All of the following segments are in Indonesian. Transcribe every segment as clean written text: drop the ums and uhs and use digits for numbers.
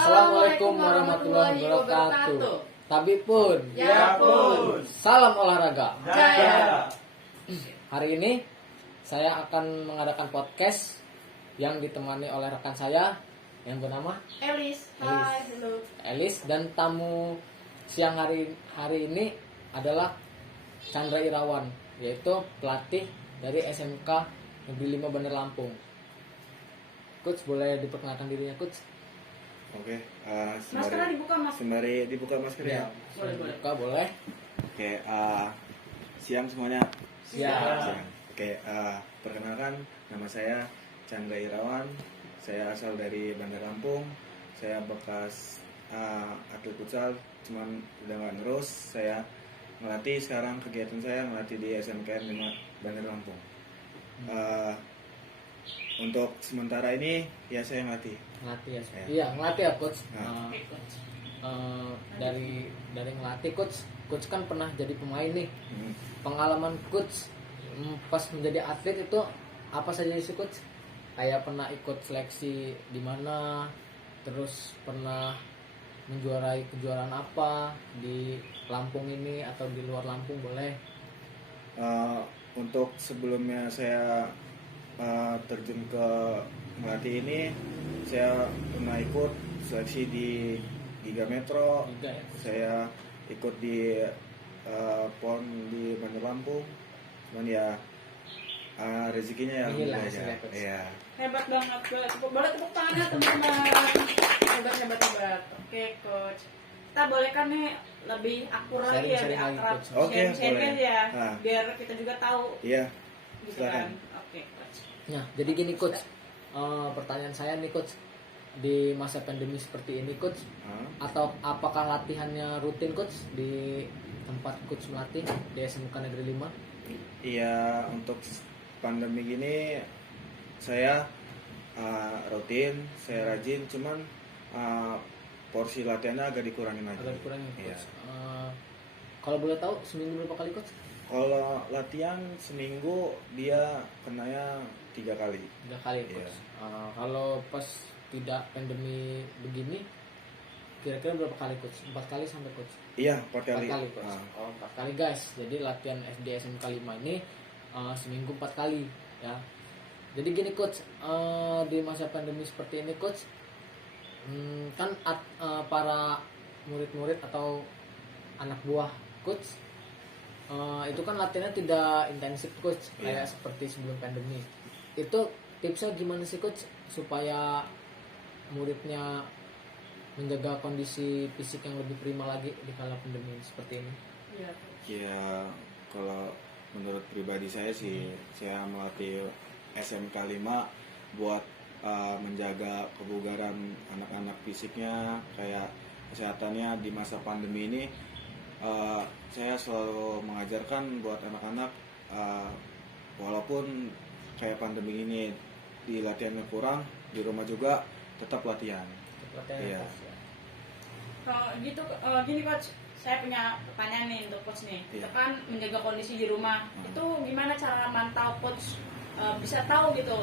Assalamualaikum warahmatullahi wabarakatuh. Tapi pun, Ya pun. salam olahraga. Jaya. Hari ini saya akan mengadakan podcast yang ditemani oleh rekan saya yang bernama Elis. Hai, halo. Elis, dan tamu siang hari ini adalah Chandra Irawan, yaitu pelatih dari SMK Negeri 5 Bandar Lampung. Coach, boleh diperkenalkan dirinya, Coach? Oke, Maskernya dibuka, Mas. sembari dibuka masker ya. Boleh. Buka, boleh. Oke, siang semuanya. Siang. Oke, perkenalkan nama saya Chandra Irawan. Saya asal dari Bandar Lampung. Saya bekas atlet futsal, cuman udah nggak nerus. Saya ngelatih sekarang, kegiatan saya ngelatih di SMK 5 Bandar Lampung. Untuk sementara ini ya saya ngelatih. Ngelatih ya? Ya. Iya, ngelatih ya, Coach. Nah. Oke, Coach. Dari ngelatih, Coach kan pernah jadi pemain nih. Hmm. Pengalaman Coach pas menjadi atlet itu apa saja sih, Coach? Kayak pernah ikut seleksi di mana, terus pernah menjuarai kejuaraan apa di Lampung ini atau di luar Lampung, boleh? Untuk sebelumnya saya terjun ke melatih ini, saya pernah ikut seleksi di Giga Metro. Juga ya. Saya ikut di PON di Bandar Lampung, cuman ya rezekinya ya Inilah aja. hasilnya, Coach. Iya. Hebat banget, Coach. Boleh tepuk tangan, teman-teman. Hebat. Oke, Coach. Kita boleh kan nih lebih akur lagi ya, Sharing-sharing lebih akrab. lagi, Coach. Oke, Sharing-sharing boleh. ya, Nah. biar kita juga tahu Iya. gitu Silakan. kan. Oke, Coach. Nah, jadi gini, Coach. Pertanyaan saya nih, Coach. Di masa pandemi seperti ini, Coach, atau apakah latihannya rutin, Coach, di tempat Coach melatih di SMK Negeri 5? Iya, untuk pandemi gini saya rutin, saya rajin, cuman porsi latihannya agak dikurangin aja. Agak kurangnya, Iya. Coach. Kalau boleh tahu seminggu berapa kali, Coach? Kalau latihan seminggu dia kenanya 3 kali. 3 kali, Iya. Coach. Kalau pas tidak pandemi begini, kira-kira berapa kali, Coach? 4 kali sampai, Coach? Iya, 4 4 kali. kali, Coach. 4 kali, guys. Jadi latihan SD SMK 5 ini seminggu 4 kali, ya. Jadi gini, Coach, di masa pandemi seperti ini, Coach, kan para murid-murid atau anak buah Coach itu kan latihannya tidak intensif, Coach, kayak Iya. seperti sebelum pandemi. Itu tipsnya gimana sih, Coach, supaya muridnya menjaga kondisi fisik yang lebih prima lagi di kala pandemi seperti ini? Iya. Ya, kalau menurut pribadi saya sih, saya melatih SMK 5 buat menjaga kebugaran anak-anak fisiknya, kayak kesehatannya di masa pandemi ini. Saya selalu mengajarkan buat anak-anak, walaupun kayak pandemi ini di latihannya kurang, di rumah juga tetap latihan. Latihan, Iya. Coach, ya. Kalau gitu, gini, Coach. Saya punya pertanyaan nih untuk Coach nih. Iya. Itu kan menjaga kondisi di rumah. Itu gimana cara mantau Coach bisa tahu gitu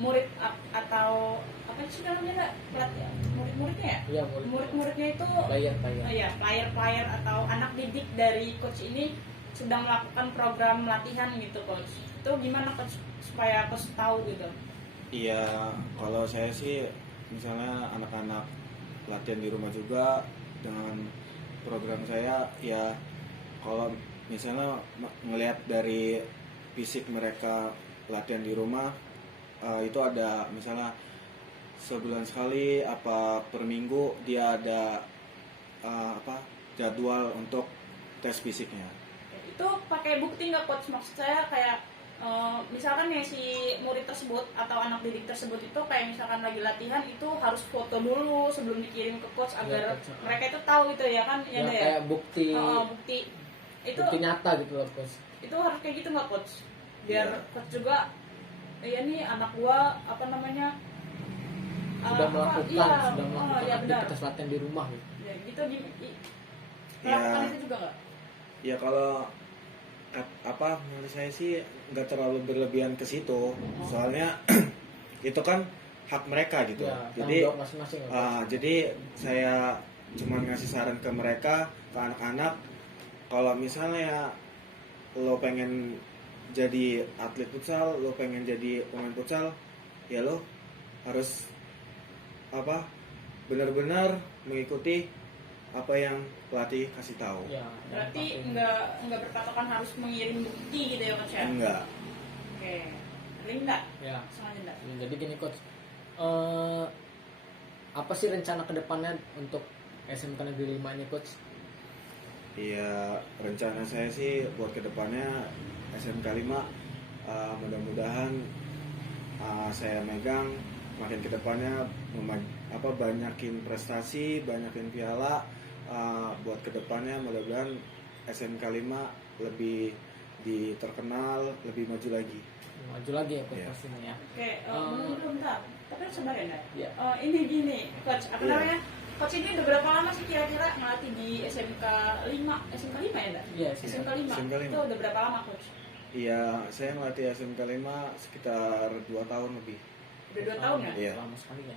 murid atau apa sih namanya, pelatih murid-muridnya ya? Iya, Murid-muridnya itu player. ya player atau anak didik dari Coach ini sedang melakukan program latihan gitu, Coach. Itu gimana, Coach, supaya Coach tahu gitu? Iya, kalau saya sih misalnya anak-anak latihan di rumah juga dengan program saya, ya kalau misalnya ngelihat dari fisik mereka latihan di rumah, itu ada misalnya sebulan sekali apa per minggu dia ada jadwal untuk tes fisiknya. Itu pakai bukti nggak, Coach? Maksud saya kayak misalkan ya si murid tersebut atau anak didik tersebut itu kayak misalkan lagi latihan itu harus foto dulu sebelum dikirim ke coach agar Coach. mereka itu tahu gitu ya kan, Ya, ada ya kayak bukti itu nyata gitu loh, Coach. itu harus kayak gitu nggak, Coach? Biar Iya. coach juga ya nih anak gua apa namanya Sudah melakukan ya benar aktivitas latihan di rumah gitu. ya gitu Iya. melakukan itu juga nggak? Ya kalau menurut saya sih nggak terlalu berlebihan ke situ, soalnya itu kan hak mereka gitu. Ya, Jadi tanggung jawab masing-masing ya, Coach. jadi saya cuma ngasih saran ke mereka, ke anak-anak, kalau misalnya lo pengen jadi atlet futsal, lo pengen jadi pemain futsal, ya lo harus apa, benar-benar mengikuti apa yang pelatih kasih tahu. Ya, Berarti yang nggak berpatokan harus mengirim bukti gitu ya coach ya? Enggak. Oke. Linda, ya. sama Linda. Jadi gini coach, apa sih rencana kedepannya untuk SMK Negeri 5 ini coach? Iya, rencana saya sih buat kedepannya SMK 5 mudah-mudahan saya megang makin kedepannya banyakin prestasi, banyakin piala, buat kedepannya mudah-mudahan SMK 5 lebih terkenal, lebih maju lagi. Maju lagi ya coach Iya. pastinya ya. Oke, bentar. Tapi sebentar ya, Nda. Iya. Ini gini, coach, apa Iya. namanya? Coach ini udah berapa lama sih kira-kira ngelatih di SMK 5? SMK 5 ya, Nda? Iya, SMK 5. SMK 5. Itu udah berapa lama, coach? Iya, saya melatih SMK 5 sekitar 2 tahun lebih. Udah 2 tahun ya? Iya. Lama sekali ya.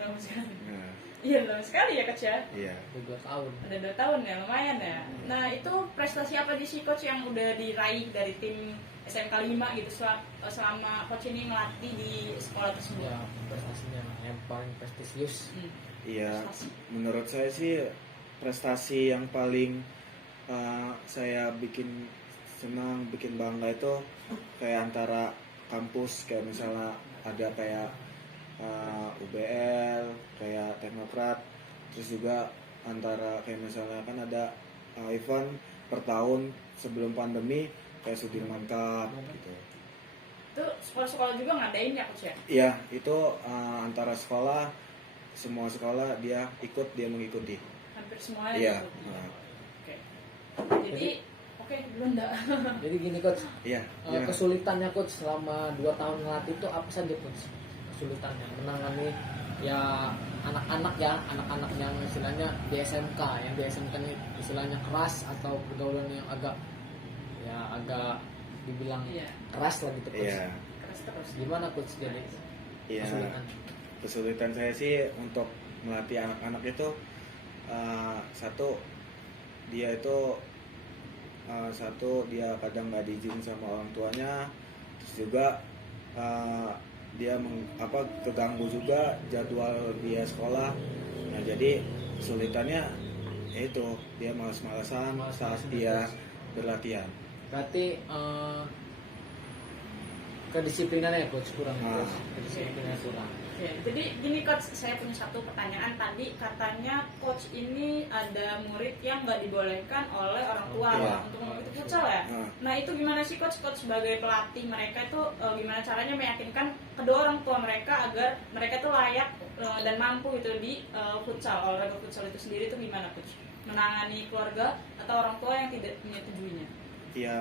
Lama sekali. Nah, Iya, lama sekali ya, coach ya? iya. Udah 2 tahun. Udah 2 tahun ya, lumayan ya. Nah, itu prestasi apa di sih coach yang udah diraih dari tim SMK 5 gitu selama coach ini ngelatih di sekolah tersebut? Ya, prestasinya yang paling prestisius. Iya, Prestasi. menurut saya sih prestasi yang paling saya bikin senang, bikin bangga itu kayak antara kampus, kayak misalnya ada kayak UBL, kayak Teknokrat, terus juga antara kayak misalnya kan ada event per tahun sebelum pandemi kayak Sudirman Cup gitu. Itu sekolah-sekolah juga ngadain ya coach ya? Iya, itu antara sekolah, semua sekolah dia mengikuti. Hampir semuanya Iya. ikut. Nah, Oke. Jadi, oke, belum enggak. Jadi gini coach, iya. kesulitannya coach selama 2 tahun ngelatih itu apa saja coach? Kesulitannya menangani ya anak-anak yang istilahnya di SMK, yang di SMK ini istilahnya keras atau pergaulan yang agak dibilang Iya. keras lah gitu coach. Iya. Keras terus. Gimana coach jadi Iya. kesulitan? Kesulitan saya sih untuk melatih anak-anak itu satu dia kadang nggak diizin sama orang tuanya, terus juga dia keganggu juga jadwal dia sekolah. Nah, jadi kesulitannya itu dia malas-malasan saat dia berlatihan. Berarti kedisiplinannya coach kurang Ah. coach. Kedisiplinannya kurang. Oke, jadi gini coach, saya punya satu pertanyaan tadi, katanya coach ini ada murid yang nggak dibolehkan oleh orang tua Iya. untuk mengikuti futsal ya. Nah itu gimana sih coach sebagai pelatih mereka itu gimana caranya meyakinkan kedua orang tua mereka agar mereka itu layak dan mampu gitu di futsal, olahraga futsal itu sendiri itu gimana coach? Menangani keluarga atau orang tua yang tidak menyetujuinya? Ya,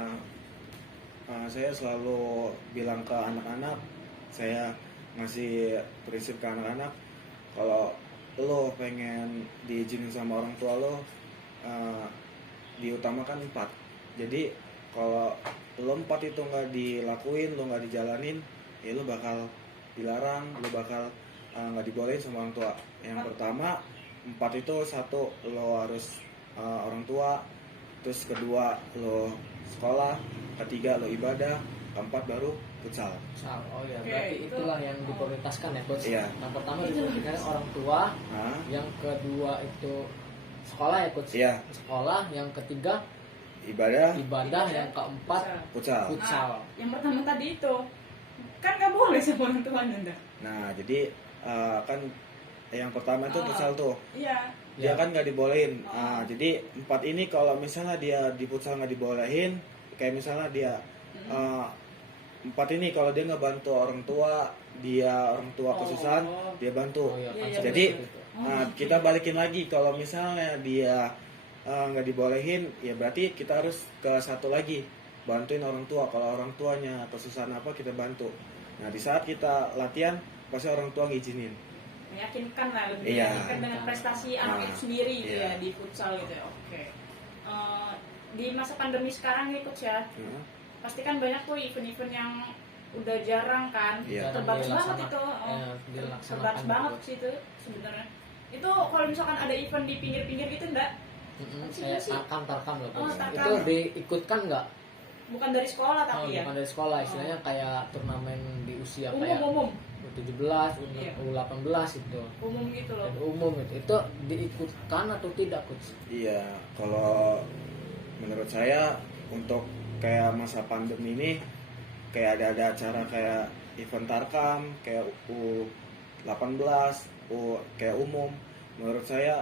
saya selalu bilang ke anak-anak, saya ngasih prinsip ke anak-anak, kalau lo pengen diizinin sama orang tua lo, diutamakan 4. Jadi kalau lo 4 itu nggak dilakuin, lo nggak dijalanin, ya lo bakal dilarang, lo bakal nggak dibolehin sama orang tua. Yang pertama 4 itu, 1 lo harus orang tua, terus kedua lo sekolah, ketiga lo ibadah, keempat baru futsal. Oh ya, Oke, berarti itu- itulah yang diprioritaskan ya coach. Iya. Yang pertama diprioritaskan orang tua, Nah, yang kedua itu sekolah ya coach. Iya. Sekolah, yang ketiga ibadah, ibadah, yang keempat Futsal. futsal. futsal. Yang pertama tadi itu kan nggak boleh sama orang tua Nanda. Nah, jadi kan yang pertama itu Oh. futsal tuh, Iya. dia Ya. kan nggak dibolehin. Oh. Jadi 4 ini kalau misalnya dia di futsal nggak dibolehin, kayak misalnya dia 4 ini kalau dia nggak bantu orang tua, dia orang tua kesusahan, Oh. dia bantu. Oh ya, Iya, konsep iya, Jadi, seperti itu. Nah, kita balikin lagi, kalau misalnya dia nggak dibolehin, ya berarti kita harus ke satu lagi, bantuin orang tua. Kalau orang tuanya kesusahan apa, kita bantu. Nah, di saat kita latihan, pasti orang tua ngizinin. Meyakinkan lah, lebih Iya. meyakinkan dengan prestasi anak Nah, itu sendiri gitu iya. ya di futsal gitu ya. Oke. Di masa pandemi sekarang nih coach ya, Nah, pasti kan banyak tuh event-event yang udah jarang kan, Iya. terbatas banget Dilaksanakan. itu, Dilaksanakan terbatas gitu, banget Coach. sih itu sebenarnya. Itu kalau misalkan ada event di pinggir-pinggir gitu enggak? Saya tarkam loh, Oh, Coach. tarkam. Itu diikutkan nggak? Bukan dari sekolah tapi ya. Bukan dari sekolah, istilahnya kayak turnamen di usia kayak Umum, U17, Iya. U18 itu. umum gitu loh. Dan umum itu diikutkan atau tidak, Coach? Iya, kalau menurut saya untuk kayak masa pandemi ini kayak ada acara kayak event tarkam, kayak U18, kayak umum. Menurut saya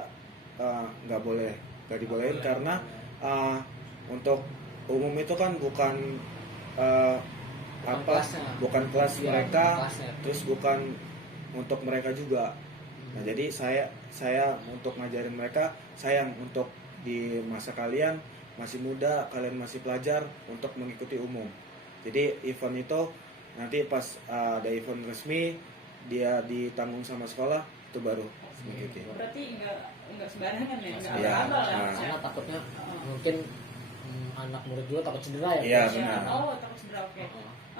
nggak boleh, nggak dibolehin karena untuk umum itu kan bukan apa, kelasnya. bukan kelas Iya, mereka, kelasnya. terus bukan untuk mereka juga. Nah, jadi saya untuk ngajarin mereka, sayang untuk di masa kalian masih muda, kalian masih pelajar untuk mengikuti umum. Jadi event itu nanti pas ada event resmi dia ditanggung sama sekolah itu baru mengikuti. Berarti enggak sembarangan ya, enggak Iya. abal-abal ya. Nah. Karena takutnya mungkin anak murid juga takut cedera ya. Iya, Coach? benar. Oh, takut cedera, oke.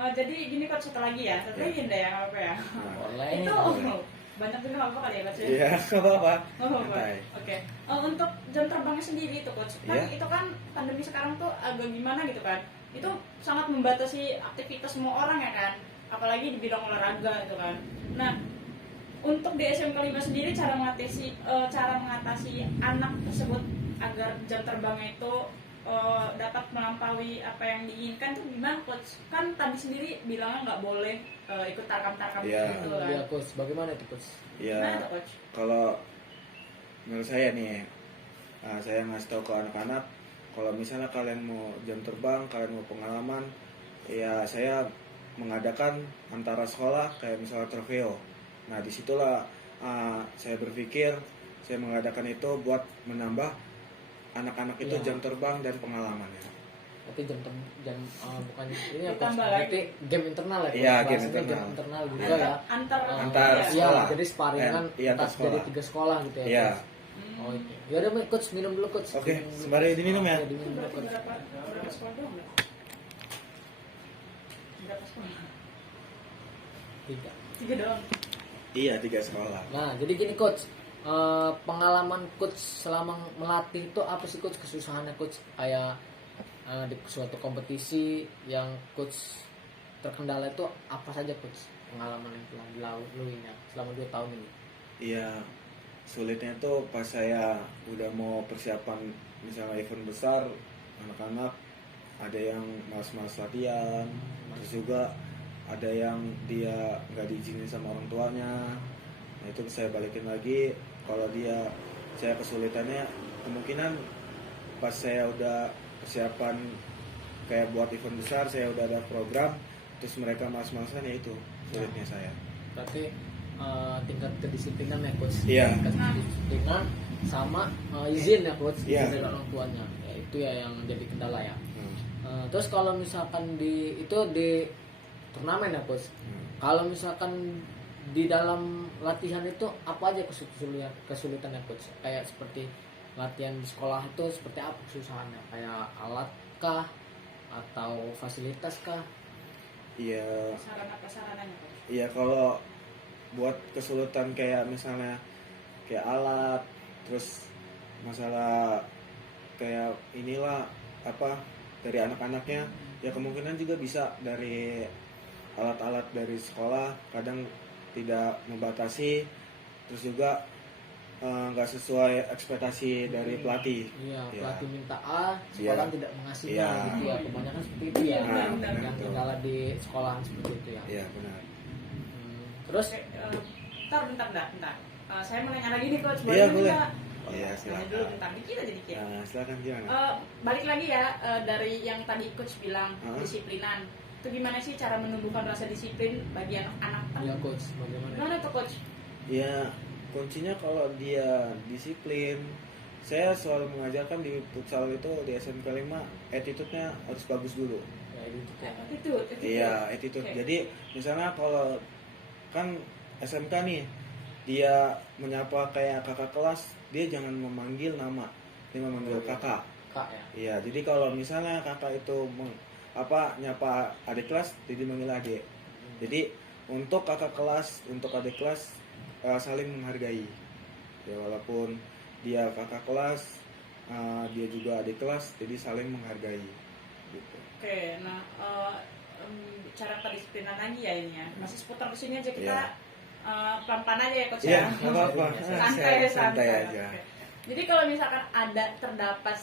Oh, Jadi gini Coach, satu lagi ya, satu lagi deh yang apa ya? Nah, boleh. Itu boleh. banyak juga apa kali ya Coach? iya, nggak apa-apa. Oh, boleh. Santai. Oke. Untuk jam terbangnya sendiri itu Coach, kan Iya. itu kan pandemi sekarang tuh agak gimana gitu kan? Itu sangat membatasi aktivitas semua orang ya kan? Apalagi di bidang olahraga gitu kan. Nah, untuk di SMK 5 sendiri cara mengatasi anak tersebut agar jam terbangnya itu dapat melampaui apa yang diinginkan tuh gimana Coach? Kan tadi sendiri bilangnya nggak boleh ikut tarkam-tarkam Iya. gitu kan. Iya, Coach. Bagaimana itu, Coach? Ya, Gimana tuh Coach? kalau menurut saya nih, saya ngasih tahu ke anak-anak, kalau misalnya kalian mau jam terbang, kalian mau pengalaman, ya saya mengadakan antara sekolah kayak misalnya Trofeo. Nah, disitulah saya berpikir saya mengadakan itu buat menambah anak-anak itu Iya. jam terbang dan pengalamannya. Tapi jam bukan ini ya, Coach. Ditambah Berarti lagi. game internal ya, Coach? Iya, game Bahasanya internal. game internal juga ya. Antar Iya, sekolah. jadi sparingan Iya, antar dari sekolah. 3 sekolah gitu ya. Iya. Coach? Oh, iya. Ya udah, Coach, minum dulu, Coach. Oke, Minum dulu. sembari diminum ya. Iya, diminum dulu, Berarti Coach. berapa sekolah doang nggak? Berapa sekolah? 3. 3 doang. Iya, 3 sekolah. Nah, jadi gini, Coach. Pengalaman Coach selama melatih itu apa sih, Coach? Kesusahannya, Coach? Kayak di suatu kompetisi yang Coach terkendala itu apa saja, Coach? Pengalaman yang telah dilaluinya selama 2 tahun ini. Iya, sulitnya tuh pas saya udah mau persiapan misalnya event besar, anak-anak ada yang malas-malas latihan, terus juga ada yang dia nggak diizinin sama orang tuanya. Nah, itu saya balikin lagi, kalau saya kesulitannya kemungkinan pas saya udah persiapan kayak buat event besar, saya udah ada program, terus mereka malas-malasan, ya itu sulitnya saya. Berarti tingkat kedisiplinan ya, Coach. Iya. Tingkat kedisiplinan sama izin ya, Coach, Iya. dari orang tuanya. Ya, itu ya yang jadi kendala ya. Hmm. Terus kalau misalkan di turnamen ya, Coach. Kalau misalkan di dalam latihan itu apa aja kesulitannya, Coach? Kayak seperti latihan di sekolah itu seperti apa kesusahannya? Kayak alat kah atau fasilitas kah? Iya. Sarana-prasarananya Coach. Iya, kalau buat kesulitan kayak misalnya kayak alat, terus masalah kayak inilah apa dari anak-anaknya, ya kemungkinan juga bisa dari alat-alat dari sekolah, kadang tidak membatasi, terus juga nggak sesuai ekspektasi dari pelatih. Iya, Iya. pelatih minta A, sekolah Iya. tidak mengasihnya Iya. gitu ya. Kebanyakan seperti itu ya. Iya, benar, yang betul. kendala di sekolahan seperti itu ya. Iya, benar. Terus Oke, bentar. Saya mau nanya lagi nih Coach, Iya, nggak? boleh. Iya, Nanya silakan. dulu bentar, dikit aja dikit. Nah, silakan gimana? Balik lagi ya dari yang tadi Coach bilang Hah? disiplinan. Itu gimana sih cara menumbuhkan rasa disiplin bagi anak-anak? ya, Coach, bagaimana? Gimana tuh Coach? Ya, kuncinya kalau dia disiplin, saya selalu mengajarkan di futsal itu di SMK 5 attitude-nya harus bagus dulu. Ya, itu kayak Attitude. Iya, attitude. Oke. Jadi misalnya kalau kan SMK nih, dia menyapa kayak kakak kelas, dia jangan memanggil nama, dia memanggil kakak. Kak ya. Iya, jadi kalau misalnya kakak itu nyapa adik kelas, jadi manggil adik. Jadi untuk kakak kelas, untuk adik kelas saling menghargai. Ya walaupun dia kakak kelas, dia juga adik kelas, jadi saling menghargai. Gitu. Oke, nah bicara kedisiplinan lagi ya ini ya. Masih seputar ke sini aja kita Iya. pelan-pelan aja ya coach Iya, ya. nggak apa-apa. Santai aja. Oke. Jadi kalau misalkan terdapat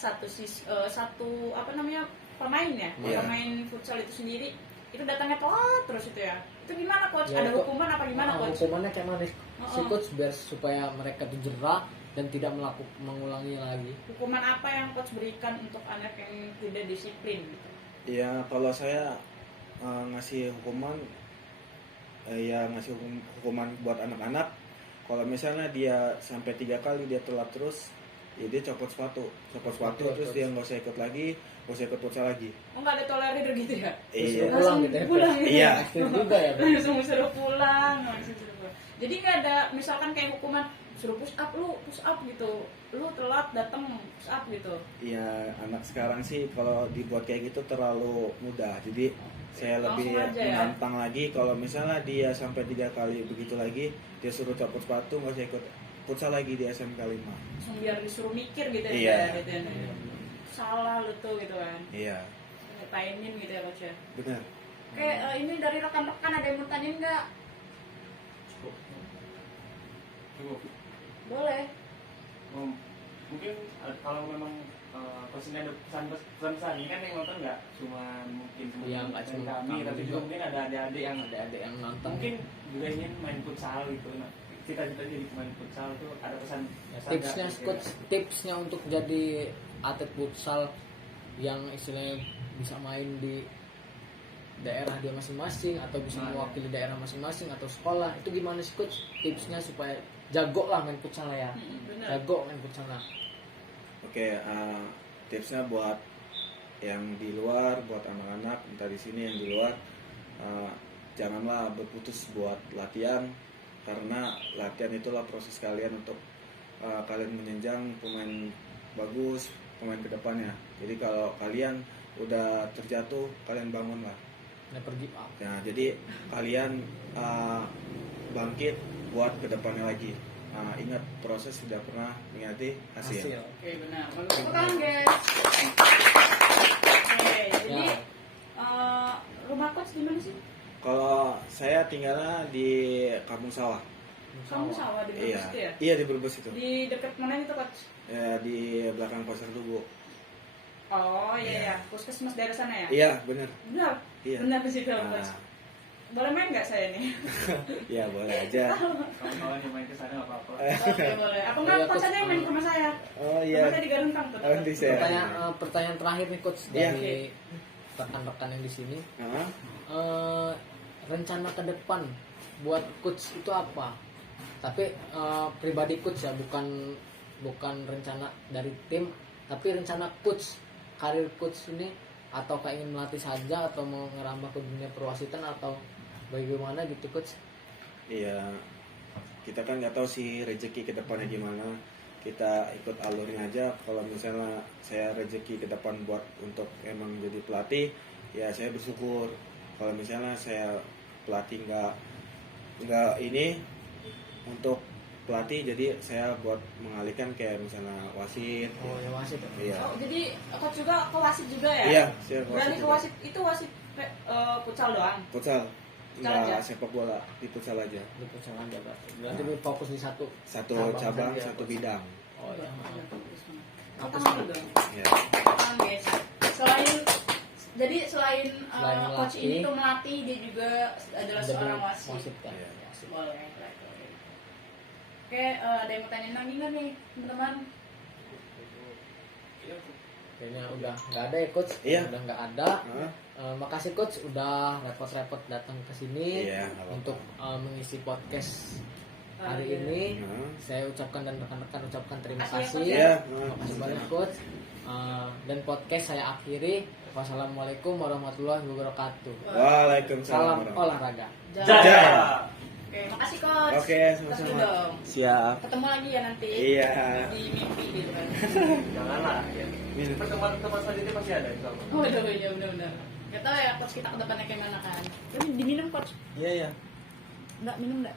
satu apa namanya pemain ya, Iya. pemain futsal itu sendiri itu datangnya telat terus itu ya. Itu gimana coach? Ya, Ada kok- hukuman apa gimana coach? Hukumannya kayak mana? Si Oh. coach biar supaya mereka dijerat dan tidak mengulangi lagi. Hukuman apa yang coach berikan untuk anak yang tidak disiplin gitu? Ya kalau saya ngasih hukuman, ngasih hukuman buat anak-anak. Kalau misalnya dia sampai 3 kali dia telat terus, ya dia copot sepatu terus dia nggak usah ikut lagi, nggak usah ikut futsal lagi. Oh nggak ada tolerir gitu ya? Terus Iya. suruh pulang gitu ya. Pulang gitu. Iya. Aktif juga ya. Bro. Langsung suruh pulang. Jadi nggak ada misalkan kayak hukuman suruh push up gitu, lu telat datang push up gitu. Iya, anak sekarang sih kalau dibuat kayak gitu terlalu mudah. Jadi saya Langsung lebih aja ya? menantang lagi kalau misalnya dia sampai 3 kali begitu lagi, dia suruh copot sepatu, nggak usah ikut futsal lagi di SMK 5. Langsung biar disuruh mikir gitu Iya. ya, gitu ya. Salah lu tuh gitu kan. Iya, Ngapainin gitu ya coach ya. benar. Oke, ini dari rekan-rekan ada yang mau tanyain nggak? Cukup. Boleh. Mungkin kalau memang coachnya ada pesan-pesan ini kan yang nonton nggak cuma mungkin Iya, nggak cuma kami, kami tapi juga. juga mungkin ada adik-adik yang Ada yang nonton. mungkin juga ingin main futsal gitu. Nah, cita-cita jadi pemain futsal tuh ada pesan Ya, pesan tipsnya nggak, coach, tipsnya untuk jadi atlet futsal yang istilahnya bisa main di daerah dia masing-masing atau bisa Nah, mewakili daerah masing-masing atau sekolah, itu gimana sih coach tipsnya supaya jago lah main futsal ya, Benar. jago main futsal lah. Oke, tipsnya buat yang di luar, buat anak-anak entah di sini yang di luar, janganlah berputus buat latihan, karena latihan itulah proses kalian untuk kalian menjenjang pemain bagus, pemain kedepannya. Jadi kalau kalian udah terjatuh, kalian bangunlah. Nah, pergi up. Nah, jadi kalian bangkit buat kedepannya lagi. Ingat, proses tidak pernah mengkhianati hasil. Oke, benar. Tepuk tangan, guys. Oke, jadi Ya. rumah coach di mana sih? Kalau saya tinggalnya di Kampung Sawah. Kamu sawah di Brebes Iya, itu ya? iya di Brebes itu. Di dekat mana itu coach? Ya, di belakang Pasar Tugu. Oh Iya. iya ya, puskesmas daerah sana ya? Iya, benar. Benar. Iya. Benar di situ coach. Nah, Boleh main nggak saya nih? ya boleh aja. kawan-kawan yang main ke sana nggak apa-apa. Oke boleh. Apa nggak Iya, coach Coach. aja yang main ke rumah saya? Oh Rumah iya. saya di Garuntang tuh. Oh, di saya. Pertanyaan terakhir nih coach Iya. dari rekan-rekan yang di sini. Hah? Rencana ke depan buat coach itu apa? Tapi pribadi coach ya, bukan rencana dari tim, tapi rencana coach, karir coach ini, atau ingin melatih saja atau mau ngerambah ke dunia perwasitan atau bagaimana gitu coach? Iya. Kita kan nggak tahu sih rezeki ke depannya gimana. Kita ikut alurnya aja. Kalau misalnya saya rezeki ke depan buat untuk emang jadi pelatih, ya saya bersyukur. Kalau misalnya saya pelatih nggak ini untuk pelatih, jadi saya buat mengalihkan kayak misalnya wasit. Oh ya wasit. Iya. Oh, jadi coach juga ke wasit juga ya? Iya, saya Berarti ke juga. wasit itu wasit futsal doang. Futsal. Futsal Nggak aja? sepak bola, di futsal aja. Di futsal aja berarti fokus di satu Satu cabang, saja, satu coach. bidang. Oh ya. Apa Fokus sih di- dong? Ya. Tangan, guys. Selain Selain coach melatih, ini tuh melatih, dia juga adalah jadi seorang wasit. wasit kan. Iya. Wasit. Boleh. Oke, ada yang mau tanyain lagi nggak nih teman-teman? Kayaknya udah nggak ada ya coach. Iya. Udah nggak ada. Hah? Makasih coach udah repot-repot datang ke sini Iya, nggak apa-apa. untuk mengisi podcast hari Iya. ini. Nah. Saya ucapkan dan rekan-rekan ucapkan terima Makasih ya, kasih. Coach. Iya. Makasih banyak coach. Dan podcast saya akhiri. Wassalamualaikum warahmatullahi wabarakatuh. Waalaikumsalam. Salam olahraga. Jaya. Oke, makasih coach. Oke, Terus sama-sama. dulu dong. Siap. Ketemu lagi ya nanti. Iya. Di mimpi gitu kan. Janganlah. Ya. Minum. Pertemuan selanjutnya pasti ada insya Allah. Oh, iya benar-benar. Gak tau ya coach kita ke depannya kayak mana kan. Tapi diminum coach. Iya ya. Enggak minum enggak?